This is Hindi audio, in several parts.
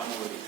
ಕಾಮುವರಿ.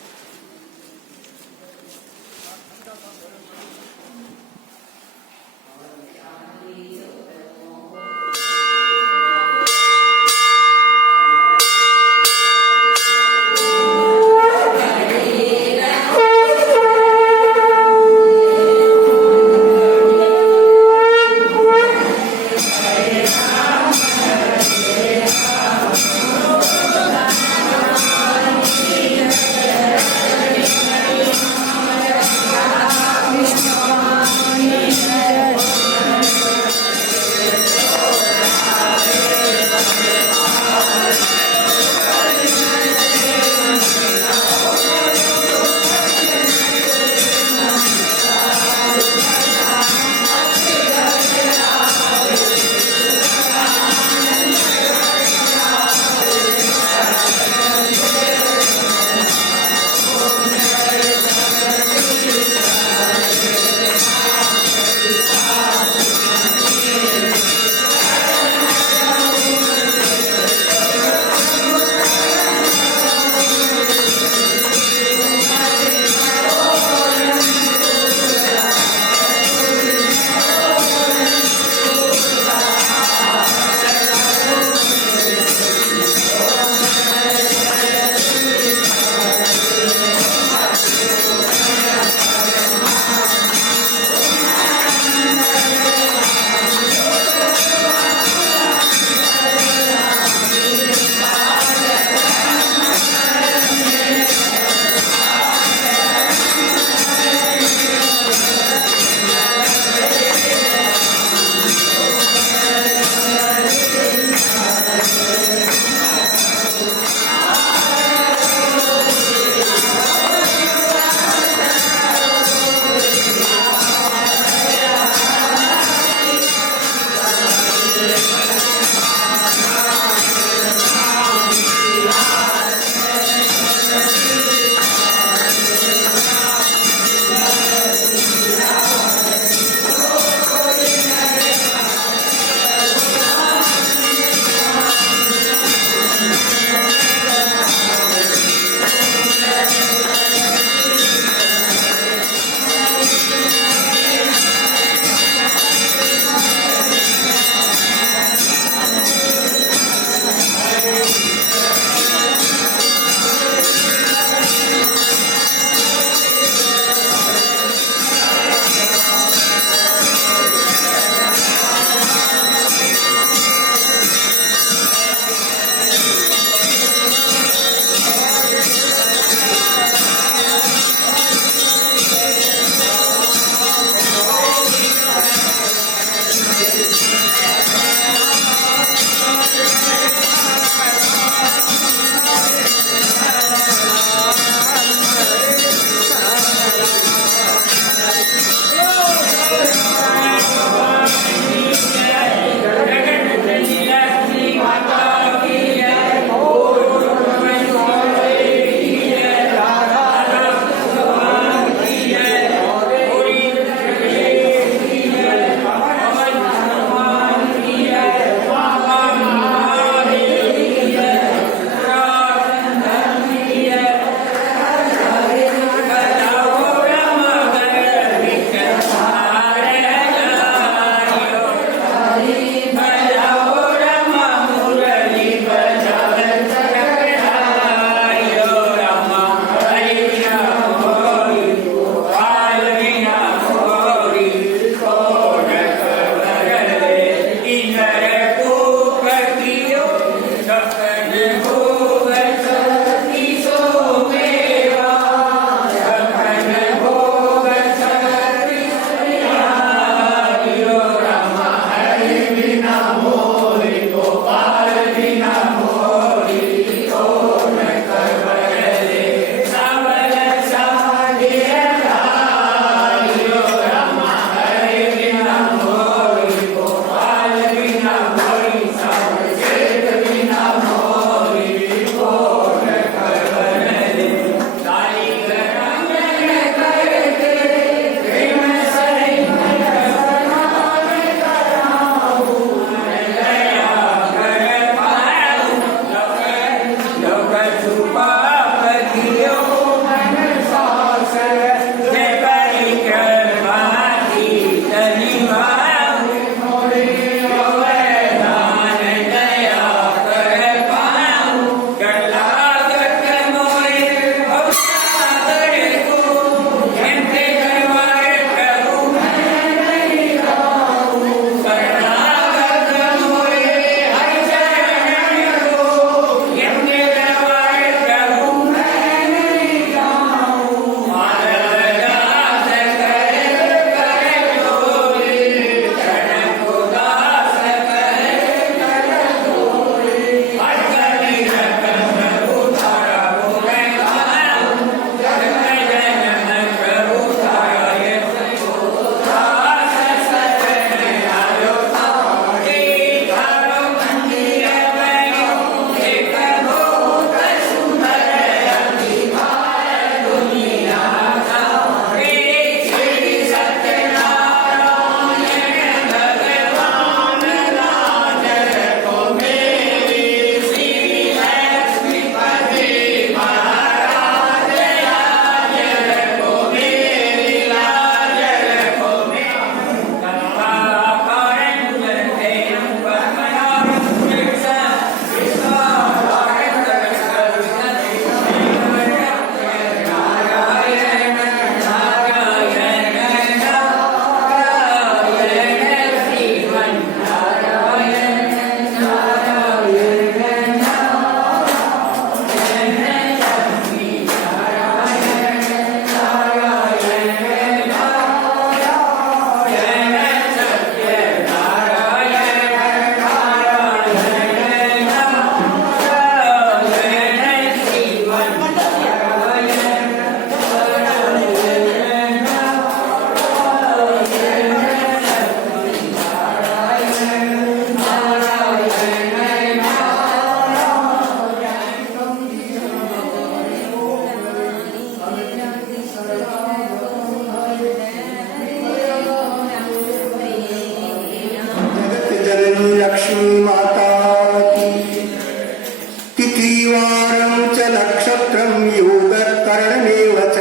नक्षत्रं योगकरणमेव च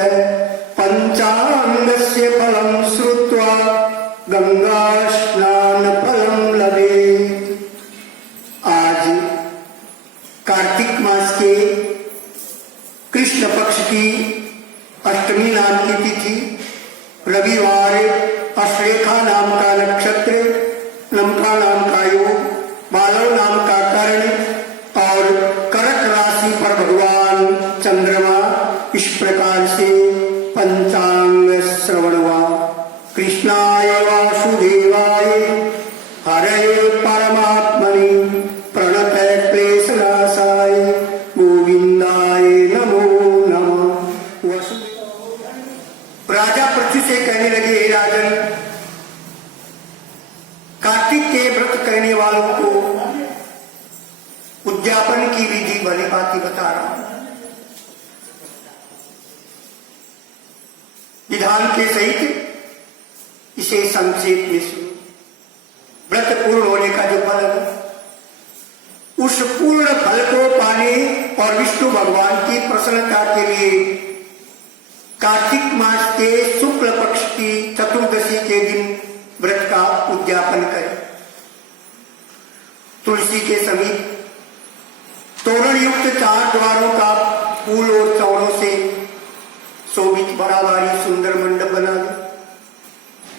पंचांगस्य फलं श्रुत्वा गंगा स्नान फलं लभेत्। आज कार्तिक मास के कृष्ण पक्ष की अष्टमी नाम की तिथि, रविवार, अश्लेषा नाम का नक्षत्र, नमका नाम का योग, बालव नाम का कर्ण और कर्क राशि पर भगवान चंद्रमा इस प्रकार से पंचांग श्रवण हुआ। कृष्णाय वासुदेवाय हरये परमात्मने प्रणतये क्लेशनाशाय गोविंदाय नमो नमः। राजा पृथ्वी से कहने लगे, हे राजन, कार्तिक के व्रत करने वालों को उद्यापन की विधि भली भांति बता रहा हूं। विधान के सहित इसे संक्षेप में सुनो। व्रत पूर्ण होने का जो फल है, उस पूर्ण फल को पाने और विष्णु भगवान की प्रसन्नता के लिए कार्तिक मास के शुक्ल पक्ष की चतुर्दशी के दिन व्रत का उद्यापन करें। तुलसी के समीप तोरण युक्त 4 द्वारों का फूल और चौरों से शोभित बड़ा भारी सुंदर मंडप बना दे।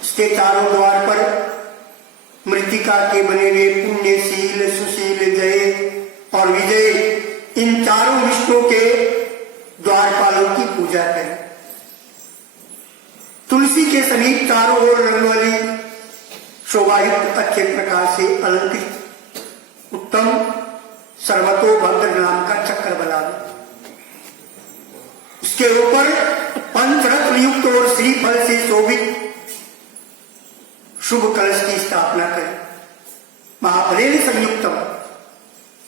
इसके चारों द्वार पर मृतिका के बने हुए पुण्यशील, सुशील, जय और विजय, इन चारों विष्णु के द्वारपालों की पूजा करें। तुलसी के समीप चारों ओर रंग वाली शोभायुक्त अच्छे प्रकार से अलंकृत उत्तम सर्वतोभद्र नाम का चक्र बना दे। उसके ऊपर पंचरत्न युक्त और श्रीफल से शोभित शुभ कलश की स्थापना करें, महाफलेन संयुक्तम।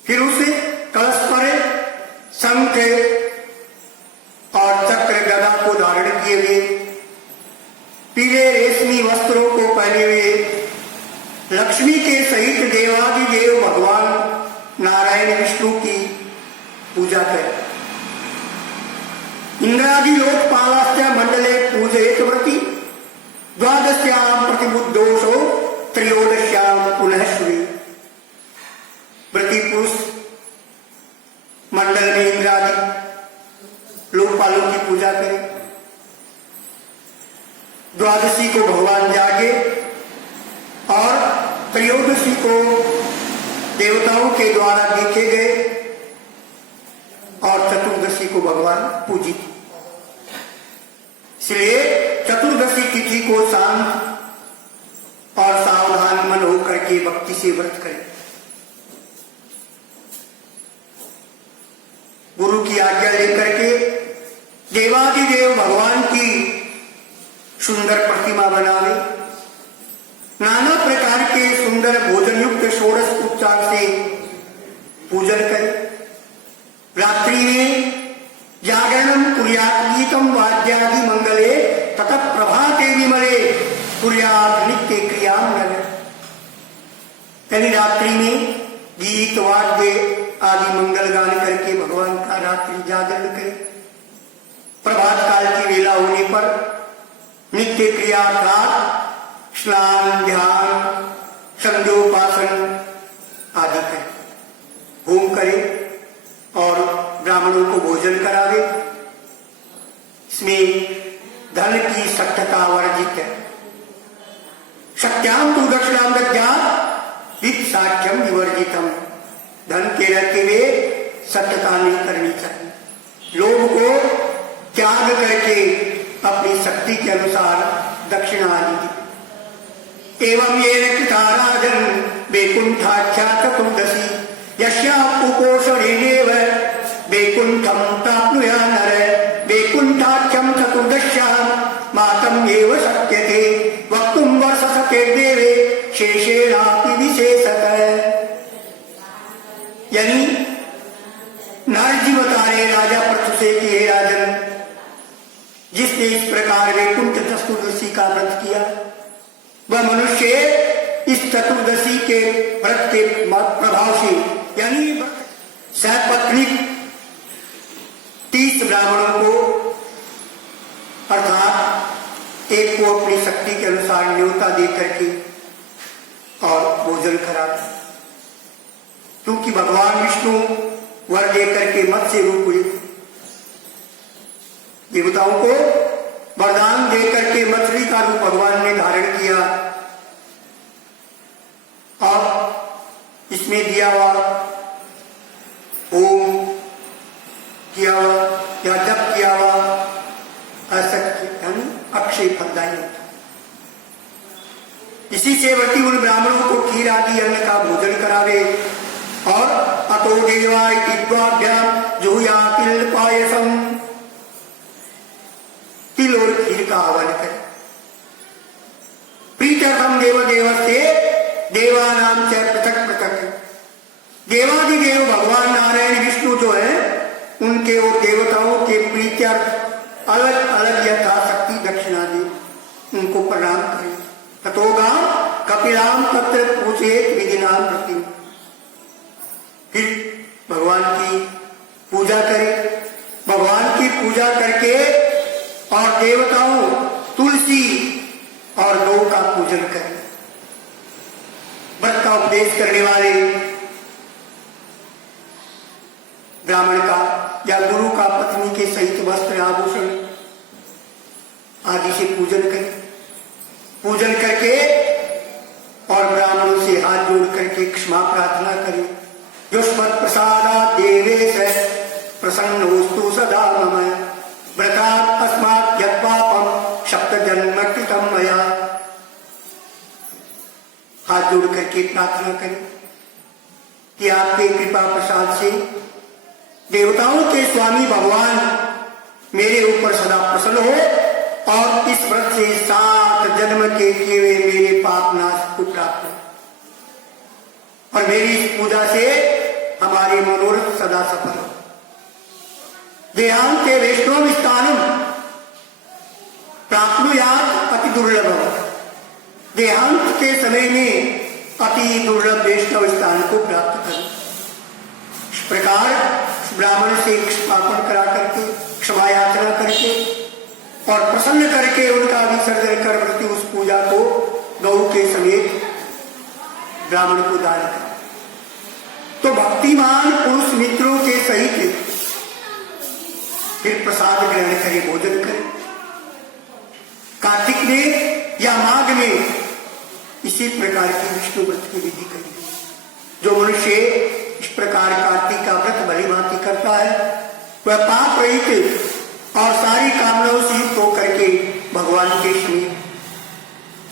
फिर उसे कलश पर शंख और चक्र गदा को धारण किए हुए, पीले रेशमी वस्त्रों को पहने हुए लक्ष्मी के सहित देवादिदेव भगवान नारायण विष्णु की पूजा करें। इंद्रादि लोकपालास्त्य मंडले पूजयेत व्रती द्वादश्याम प्रतिबुद्धोषो त्रयोदश्याम पुनः श्री। व्रती पुरुष मंडल में इंद्रादि लोकपालों की पूजा करें। द्वादशी को भगवान जागे और त्रयोदशी को देवताओं के द्वारा देखे गए और चतुर्दशी को भगवान पूजित। इसलिए चतुर्दशी तिथि को शांत और सावधान मन होकर के भक्ति से व्रत करें। गुरु की आज्ञा लेकर के देवादिदेव भगवान की सुंदर प्रतिमा बनावे, नाना प्रकार के सुंदर भोजन युक्त षोडश उपचार से पूजन करें। रात्रि में जागरणम कुर्यात् गीतम वाद्यादि मंगले ततः प्रभाते विमले कुर्यात् नित्य क्रिया नर। यानी रात्रि में गीत वाद्य आदि मंगल गान करके भगवान का रात्रि जागरण करें। प्रभात काल की वेला होने पर नित्य क्रिया अर्थात स्नान, ध्यान, संध्योपासन आदि करें, होम करें और ब्राह्मणों को भोजन करावे। इसमें धन की सख्तता वर्जित है। सत्याम तु दक्षिणाम दद्यात् वित्त साक्ष्यम विवर्जितम। धन के रहते हुए सत्यता नहीं करनी चाहिए। लोभ को त्याग करके अपनी शक्ति के अनुसार दक्षिणा आदि दी। एवं येन कृता राजन वैकुंठाख्या चतुर्दशी यस्या उपोषणेनेव वैकुंठम प्राप्नुया नर। वैकुंठाख्यम चतुर्दश्याम मातम एव शक्यते वक्तुम वर्षसते देवे शेषेणापि विशेषतः। यानी नारद जी बता रहे राजा पृथु से कि हे राजन, जिसने इस प्रकार वैकुंठ चतुर्दशी का व्रत किया, वह मनुष्य इस चतुर्दशी के व्रत के प्रभाव से, यानी सपत्नी 30 ब्राह्मणों को अर्थात एक को अपनी शक्ति के अनुसार न्योता दे करके और भोजन करा, क्योंकि भगवान विष्णु वर देकर के मत्स्य रूप हुए, देवताओं को वरदान देकर के मछली का रूप भगवान ने धारण किया और इसमें दिया हुआ ओम किया हुआ या जप किया हुआ अक्षय फलदायी होता। इसी से वर्ती उन ब्राह्मणों को खीर आदि अन्न का भोजन करावे और अतो देवाय विद्वाभ्याम जुहुयातिल पायसम, तिल और खीर का आह्वान करे। प्रीत्यर्थम देव देवस्य देवानाम च पृथक पृथक, देवादिदेव भगवान नारायण विष्णु जो है उनके और देवताओं के प्रीत्यर्थ अलग अलग यथाशक्ति दक्षिणा दे, उनको प्रणाम करें। तथोगा कपिलाम तत्र पूजेत विधिनाम प्रति, फिर भगवान की पूजा करें। भगवान की पूजा करके और देवताओं तुलसी और गौ का पूजन करें। व्रत का उपदेश करने वाले ब्राह्मण का या गुरु का पत्नी के सहित वस्त्र आभूषण आदि से पूजन करें। पूजन करके और ब्राह्मणों से हाथ जोड़ करके क्षमा प्रार्थना करें। युष्मत् प्रसादा देवेश प्रसन्न वस्तु सदा मम, व्रतात् अस्मात् यत्पापम सप्त जन्म कृतम मया। हाथ जोड़ करके प्रार्थना करें कि आपके कृपा प्रसाद से देवताओं के स्वामी भगवान मेरे ऊपर सदा प्रसन्न हो और इस व्रत से 7 जन्म के किए हुए मेरे पाप नाश को प्राप्त हो और मेरी इस पूजा से हमारे मनोरथ सदा सफल हो। देहांते वैष्णव स्थानम प्राप्नुयात् अति दुर्लभ, देहांत के समय में अति दुर्लभ वैष्णव स्थान को प्राप्त करें। इस प्रकार ब्राह्मण से क्षमापण करा करके क्षमा याचना करके और प्रसन्न करके उनका विसर्जन कर प्रति उस पूजा को गौ के समेत ब्राह्मण को दान करें। तो भक्तिमान पुरुष मित्रों के सहित फिर प्रसाद ग्रहण करें, भोजन करें। कार्तिक में या माघ में इसी प्रकार की विष्णु व्रत की विधि करें। जो मनुष्य इस प्रकार कार्तिक का व्रत भली भांति करता है वह पाप रहित और सारी कामनाओं से युक्त होकर के भगवान के समीप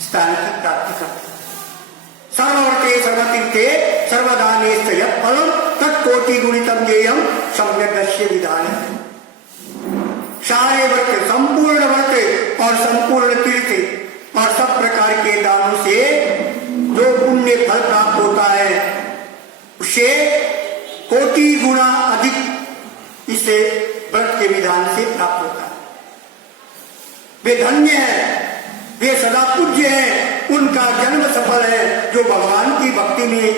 स्थान की प्राप्ति करता है। सर्ववर्ते सर्वतीर्थे सर्वदाने फलम तत्कोटि गुणितम ज्ञेयम सम्यक दृश्य विधान। सारे व्रत, संपूर्ण व्रत और संपूर्ण तीर्थ और सब प्रकार के दानों से जो पुण्य फल प्राप्त होता है उससे कोटि गुना अधिक इसे व्रत के विधान से प्राप्त होता है। वे धन्य हैं, वे सदा पूज्य हैं, उनका जन्म सफल है जो भगवान की भक्ति में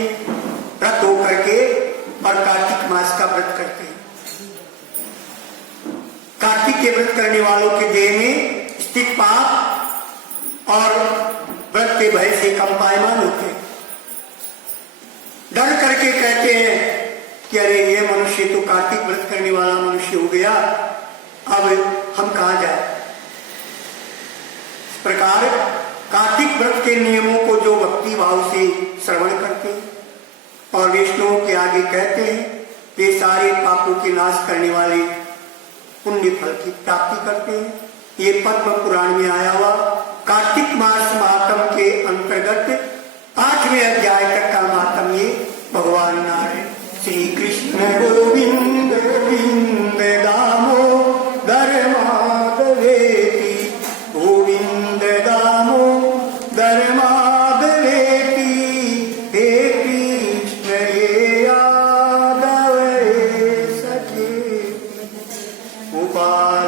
व्रत होकर के और कार्तिक मास का व्रत करते हैं। कार्तिक के व्रत करने वालों के देह में स्थित पाप और व्रत के भय से कंपायमान होते हैं। डर करके कहते हैं कि अरे ये मनुष्य तो कार्तिक व्रत करने वाला मनुष्य हो गया, अब हम कहां जाए। इस प्रकार कार्तिक व्रत के नियमों को जो भक्ति भाव से श्रवण करते हैं और वैष्णवों के आगे कहते हैं वे सारे पापों के नाश करने वाले पुण्य फल की प्राप्ति करते हैं। ये पद्म पुराण में आया हुआ कार्तिक मास महात्म के अंतर्गत 8वें अध्याय तक का महात्म ये भगवान नारायण श्री कृष्ण गोविंद गोविंद दामोदर माधवेति, गोविंद दामोदर माधवेति, हे कृष्ण हे यादव सखे गोपाल